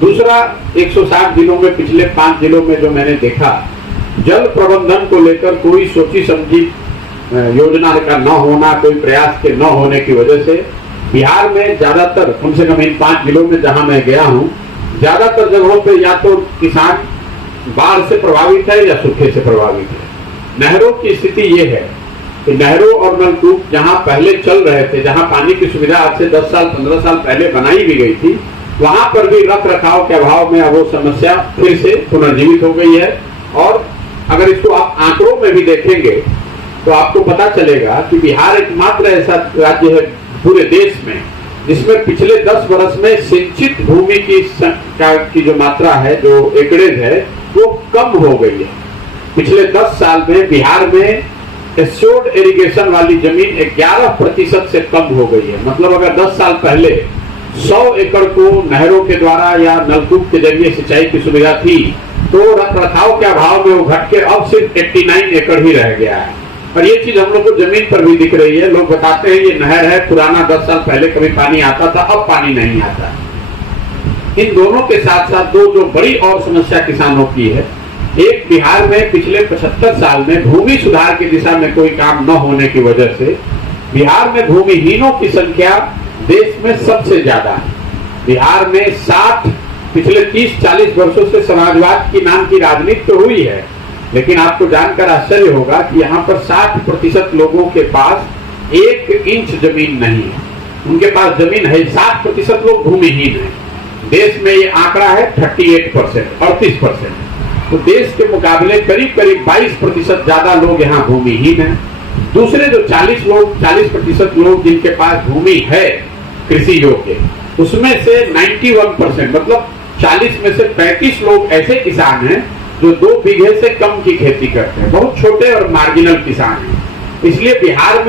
दूसरा 160 जिलों में पिछले 5 जिलों में जो मैंने देखा, जल प्रबंधन को लेकर कोई सोची समझी योजना का न होना, कोई प्रयास के न होने की वजह से बिहार में ज्यादातर, कम से कम इन 5 जिलों में जहां मैं गया हूं, ज्यादातर जगहों पे या तो किसान बाढ़ से प्रभावित है या सूखे से प्रभावित है। नहरों की स्थिति ये है कि नहरों और नलकूप जहां पहले चल रहे थे, जहां पानी की सुविधा आज से 10 साल 15 साल पहले बनाई भी गई थी, वहां पर भी रख रखाव के अभाव में अब वो समस्या फिर से पुनर्जीवित हो गई है। और अगर इसको आप आंकड़ों में भी देखेंगे तो आपको पता चलेगा कि बिहार एकमात्र ऐसा राज्य है पूरे देश में जिसमें पिछले 10 वर्ष में सिंचित भूमि की जो मात्रा है, जो एकड़ेज है, वो कम हो गई है। पिछले 10 साल में बिहार में एश्योर्ड इरिगेशन वाली जमीन 11% से कम हो गई है। मतलब अगर 10 साल पहले 100 एकड़ को नहरों के द्वारा या नलकूप के जरिए सिंचाई की सुविधा थी, तो रख रखाव के अभाव में वो घट के अब सिर्फ 89 एकड़ ही रह गया है। और ये चीज हम लोग को जमीन पर भी दिख रही है। लोग बताते हैं ये नहर है पुराना, 10 साल पहले कभी पानी आता था, अब पानी नहीं आता। इन दोनों के साथ साथ दो जो बड़ी और समस्या किसानों की है, एक बिहार में पिछले 75 साल में भूमि सुधार की दिशा में कोई काम न होने की वजह से बिहार में भूमिहीनों की संख्या देश में सबसे ज्यादा है। बिहार में पिछले 30-40 वर्षों से समाजवाद की नाम की राजनीति तो हुई है, लेकिन आपको जानकर आश्चर्य होगा कि यहाँ पर 60% लोगों के पास 1 इंच जमीन नहीं है। उनके पास जमीन है, 60% लोग भूमिहीन हैं। देश में ये आंकड़ा है 38%। तो देश के मुकाबले करीब 22% ज्यादा लोग यहाँ भूमिहीन हैं। दूसरे जो 40% लोग जिनके पास भूमि है कृषि योग्य, उसमें से 91% मतलब 40 में से 35 लोग ऐसे किसान हैं जो 2 बीघे से कम की खेती करते हैं, बहुत छोटे और मार्जिनल किसान हैं। इसलिए बिहार में